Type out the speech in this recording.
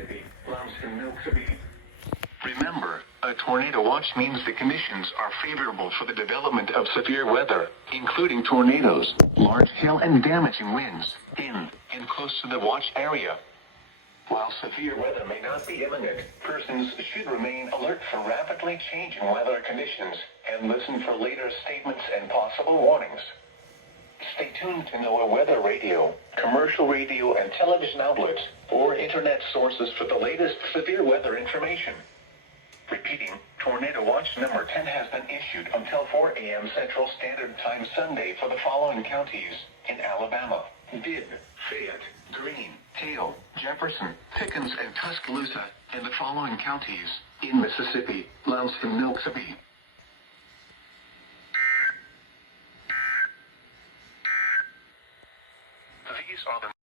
Mississippi, Lounston, Milksabee. Remember, a tornado watch means the conditions are favorable for the development of severe weather, including tornadoes, large hail and damaging winds, in and close to the watch area. While severe weather may not be imminent, persons should remain alert for rapidly changing weather conditions and listen for later statements and possible warnings. Stay tuned to NOAA weather radio, commercial radio and television outlets, or internet sources for the latest severe weather information. Repeating, Tornado Watch number 10 has been issued until 4 a.m. Central Standard Time Sunday for the following counties in Alabama: Bibb, Fayette, Greene, Hale, Jefferson, Pickens, and Tuscaloosa, and the following counties in Mississippi: Lounston, Milksabee. These are the